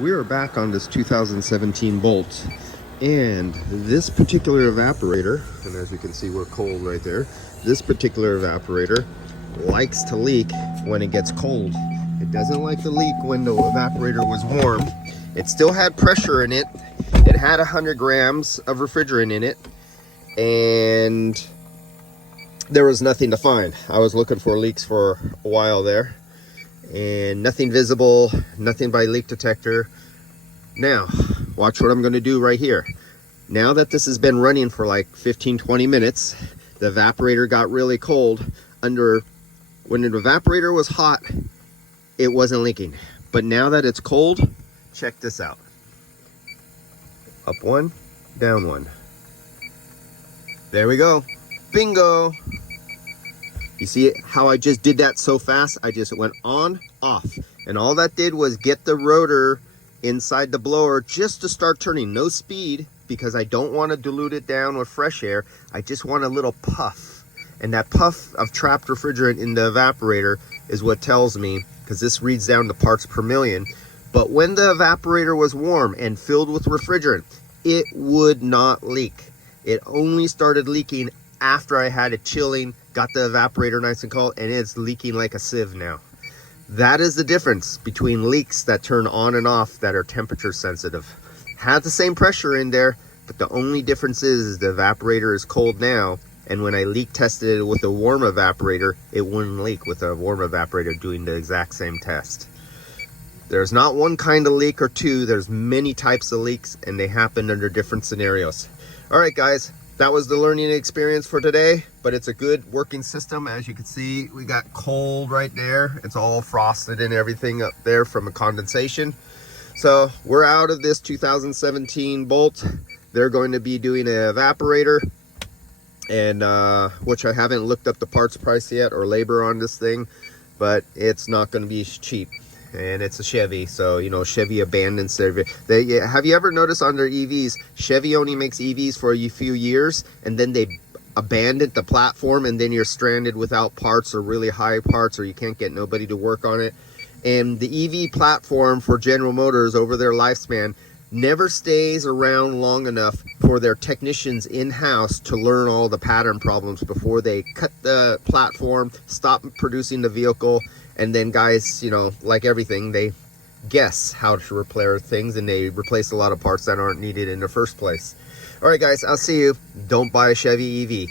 We are back on this 2017 Bolt, and this particular evaporator, and as you can see we're cold right there, this particular evaporator likes to leak when it gets cold. It doesn't like to leak when the evaporator was warm. It still had pressure in it. It had 100 grams of refrigerant in it, and there was nothing to find. I was looking for leaks for a while there, and nothing visible, nothing by leak detector. Now, watch what I'm going to do right here. Now that this has been running for like 15-20 minutes, the evaporator got really cold. When the evaporator was hot, it wasn't leaking. But now that it's cold, check this out. Up one, down one. There we go. Bingo! You see how I just did that so fast? I just went on, off. And all that did was get the rotor inside the blower just to start turning. No speed, because I don't want to dilute it down with fresh air. I just want a little puff. And that puff of trapped refrigerant in the evaporator is what tells me, because this reads down to parts per million. But when the evaporator was warm and filled with refrigerant, it would not leak. It only started leaking after I had it chilling, got the evaporator nice and cold, and it's leaking like a sieve now. That is the difference between leaks that turn on and off that are temperature sensitive. Had the same pressure in there, but the only difference is the evaporator is cold now, and when I leak tested it with a warm evaporator, it wouldn't leak with a warm evaporator doing the exact same test. There's not one kind of leak or two, there's many types of leaks, and they happen under different scenarios. All right, guys. That was the learning experience for today, but it's a good working system. As you can see, we got cold right there. It's all frosted and everything up there from a condensation. So we're out of this 2017 Bolt. They're going to be doing an evaporator, and which I haven't looked up the parts price yet or labor on this thing, but it's not going to be cheap. And it's a Chevy, so you know, Chevy abandons their have you ever noticed on their EVs, Chevy only makes EVs for a few years and then they abandon the platform, and then you're stranded without parts or really high parts, or you can't get nobody to work on it. And the EV platform for General Motors over their lifespan never stays around long enough for their technicians in-house to learn all the pattern problems before they cut the platform, stop producing the vehicle. And then guys, you know, like everything, they guess how to repair things, and they replace a lot of parts that aren't needed in the first place. All right, guys, I'll see you. Don't buy a Chevy EV.